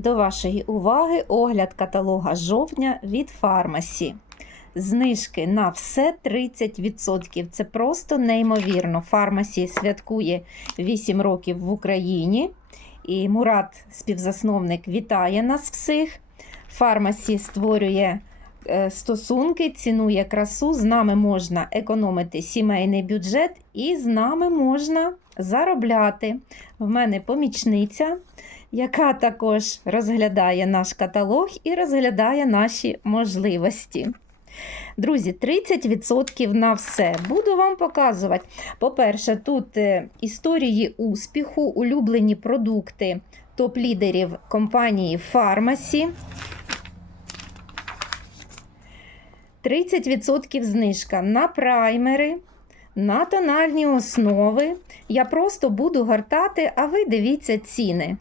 До вашої уваги огляд каталога жовтня від Фармасі. Знижки на все 30%. Це просто неймовірно. Фармасі святкує 8 років в Україні. І Мурат, співзасновник, вітає нас всіх. Фармасі створює е, стосунки, цінує красу. З нами можна економити сімейний бюджет і з нами можна заробляти. В мене помічниця яка також розглядає наш каталог і розглядає наші можливості. Друзі, 30% на все. Буду вам показувати. По-перше, тут е, історії успіху, улюблені продукти топ-лідерів компанії Фармасі. 30% знижка на праймери, на тональні основи. Я просто буду гортати, а ви дивіться ціни.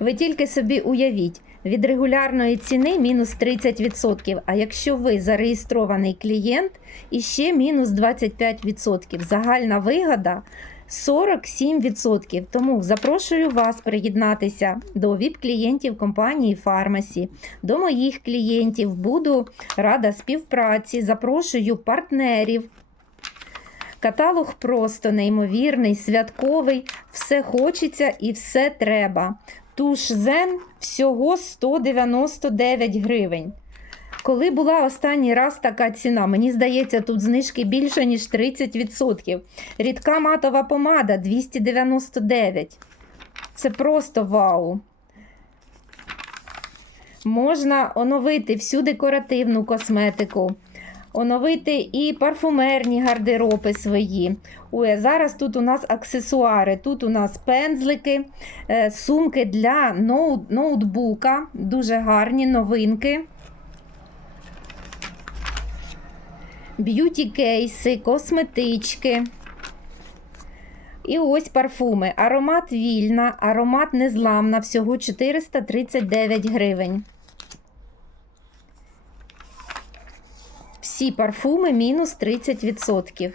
Ви тільки собі уявіть, від регулярної ціни мінус 30%, а якщо ви зареєстрований клієнт, іще мінус 25%. Загальна вигода 47%. Тому запрошую вас приєднатися до ВІП-клієнтів компанії Фармасі, до моїх клієнтів. Буду рада співпраці, запрошую партнерів. Каталог просто неймовірний, святковий, все хочеться і все треба. Туш Зен всього 199 гривень. Коли була останній раз така ціна, мені здається, тут знижки більше, ніж 30%. Рідка матова помада 299. Це просто вау. Можна оновити всю декоративну косметику, оновити і парфумерні гардероби свої. Ой, зараз тут у нас аксесуари, тут у нас пензлики, е, сумки для ноут, ноутбука, дуже гарні новинки. Б'юті кейси, косметички. І ось парфуми. Аромат вільна, аромат незламна, всього 439 гривень. Всі парфуми мінус 30%.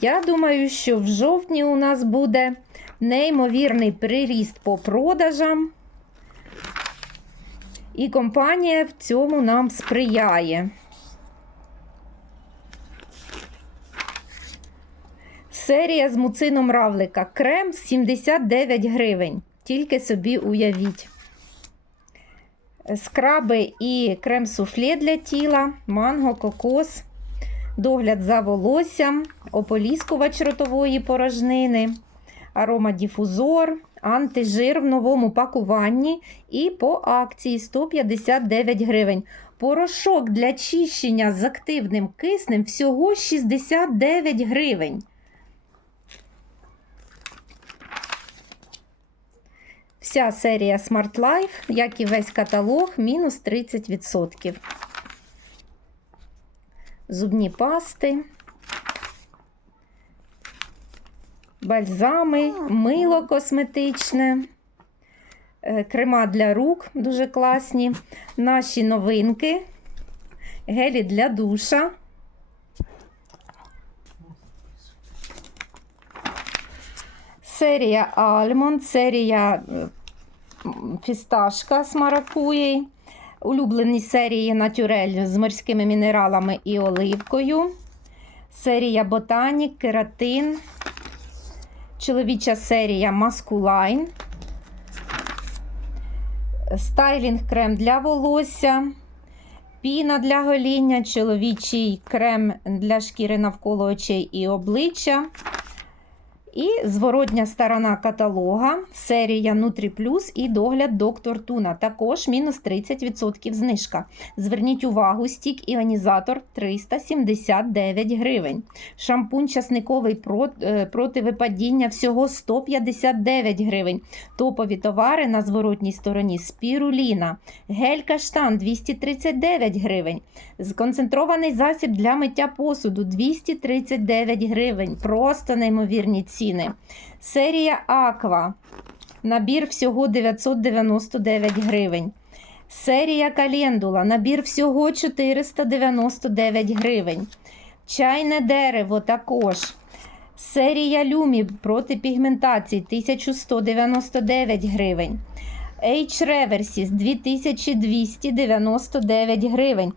Я думаю, що в жовтні у нас буде неймовірний приріст по продажам, і компанія в цьому нам сприяє. Серія з муцином равлика. Крем 79 гривень. Тільки собі уявіть. Скраби і крем суфле для тіла, манго, кокос, догляд за волоссям, ополіскувач ротової порожнини, аромадіфузор, антижир в новому пакуванні і по акції 159 гривень. Порошок для чищення з активним киснем всього 69 гривень. Вся серія Smart Life, як і весь каталог, мінус 30%. Зубні пасти, бальзами, мило косметичне, е, крема для рук дуже класні, наші новинки, гелі для душа. Серія Альмонд, серія е, фісташка з маракуєю, улюблені серії Натюрель з морськими мінералами і оливкою, серія Ботанік, Кератин, чоловіча серія Маскулайн, стайлінг крем для волосся, піна для гоління, чоловічий крем для шкіри навколо очей і обличчя. І зворотня сторона каталога, серія Нутрі Плюс і догляд доктор Туна. Також мінус 30% знижка. Зверніть увагу, стік іонізатор 379 гривень. Шампунь часниковий е, проти випадіння всього 159 гривень. Топові товари на зворотній стороні спіруліна. Гель каштан 239 гривень. Концентрований засіб для миття посуду 239 гривень. Просто неймовірні ціни ціни. Серія Аква. Набір всього 999 гривень. Серія Календула. Набір всього 499 гривень. Чайне дерево також. Серія Люмі проти пігментації 1199 гривень. H Reversis 2299 гривень.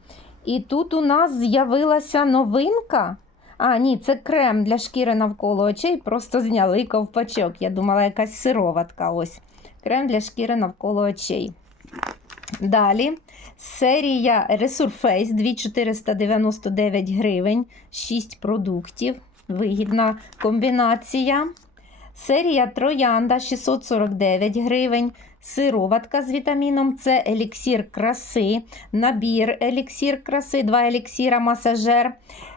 І тут у нас з'явилася новинка. А, ні, це крем для шкіри навколо очей. Просто зняли ковпачок. Я думала, якась сироватка. Ось. Крем для шкіри навколо очей. Далі серія Resurface 2499 гривень, 6 продуктів. Вигідна комбінація. Серія Троянда 649 гривень. Сироватка з вітаміном С, еліксір краси, набір еліксір краси, два еліксіра масажер,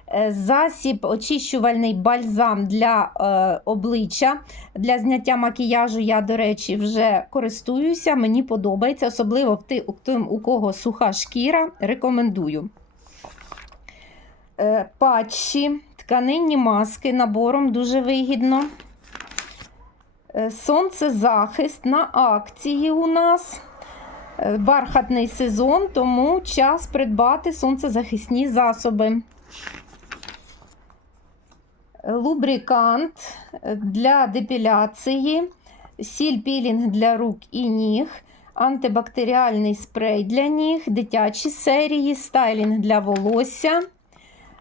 е, засіб очищувальний бальзам для е, обличчя. Для зняття макіяжу я, до речі, вже користуюся. Мені подобається, особливо в тим, у кого суха шкіра, рекомендую. Е, Патчі, тканинні маски набором дуже вигідно. Е, Сонцезахист на акції у нас. Е, Бархатний сезон, тому час придбати сонцезахисні засоби. Лубрикант е, для депіляції, сіль пілінг для рук і ніг, антибактеріальний спрей для ніг, дитячі серії, стайлінг для волосся.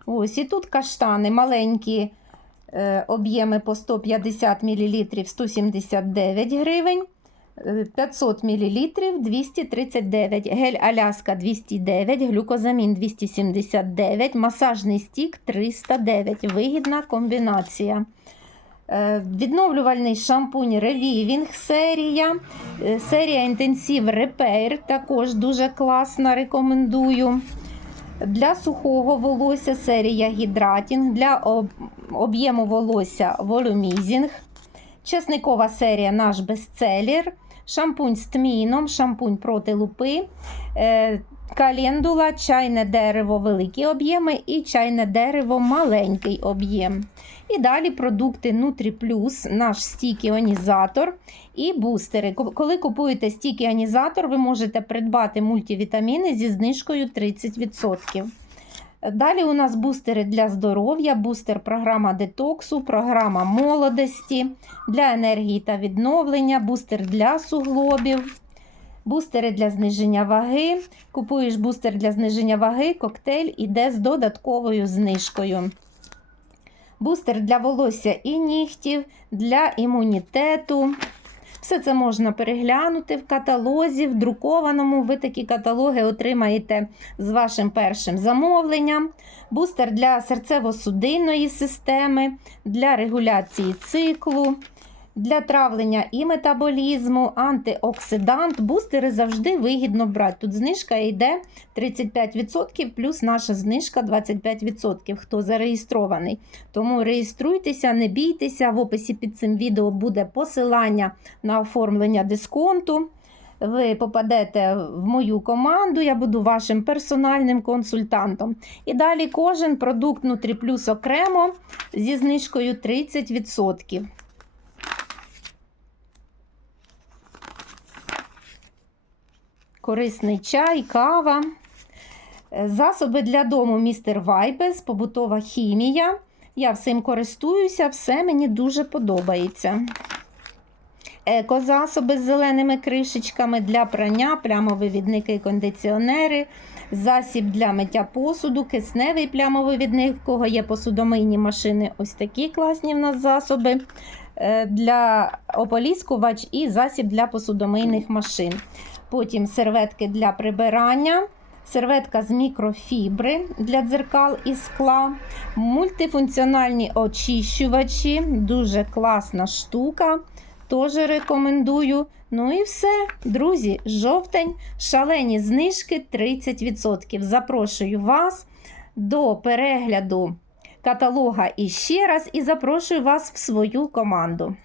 Ось і тут каштани маленькі об'єми по 150 мл 179 гривень. е, 500 мл 239, гель Аляска 209, глюкозамін 279, масажний стік 309. Вигідна комбінація. Е, Відновлювальний шампунь Reviving серія. Е, Серія Intensive Repair також дуже класна, рекомендую. Для сухого волосся серія Гідратінг, для об'єму волосся Волюмізінг. Часникова серія наш бестселер. Шампунь з тміном, шампунь проти лупи, е, календула, чайне дерево великі об'єми і чайне дерево маленький об'єм. І далі продукти Nutri Plus, наш стік іонізатор і бустери. Коли купуєте стік іонізатор, ви можете придбати мультивітаміни зі знижкою 30%. Далі у нас бустери для здоров'я, бустер програма детоксу, програма молодості, для енергії та відновлення, бустер для суглобів, бустери для зниження ваги. Купуєш бустер для зниження ваги, коктейль іде з додатковою знижкою. Бустер для волосся і нігтів, для імунітету. Все це можна переглянути в каталозі, в друкованому. Ви такі каталоги отримаєте з вашим першим замовленням. Бустер для серцево-судинної системи, для регуляції циклу, для травлення і метаболізму, антиоксидант. Бустери завжди вигідно брати. Тут знижка йде 35% плюс наша знижка 25%, хто зареєстрований. Тому реєструйтеся, не бійтеся. В описі під цим відео буде посилання на оформлення дисконту. Ви попадете в мою команду, я буду вашим персональним консультантом. І далі кожен продукт Нутріплюс окремо зі знижкою 30%. Корисний чай, кава. Е, Засоби для дому містер Вайбес, побутова хімія. Я всім користуюся, все мені дуже подобається. Екозасоби з зеленими кришечками для прання, плямовивідники і кондиціонери, засіб для миття посуду, кисневий плямовивідник, в кого є посудомийні машини, ось такі класні в нас засоби. Е, Для ополіскувач і засіб для посудомийних машин. Потім серветки для прибирання, серветка з мікрофібри для дзеркал і скла, мультифункціональні очищувачі, дуже класна штука. Теж рекомендую. Ну і все, друзі, жовтень, шалені знижки 30%. Запрошую вас до перегляду каталога іще раз і запрошую вас в свою команду.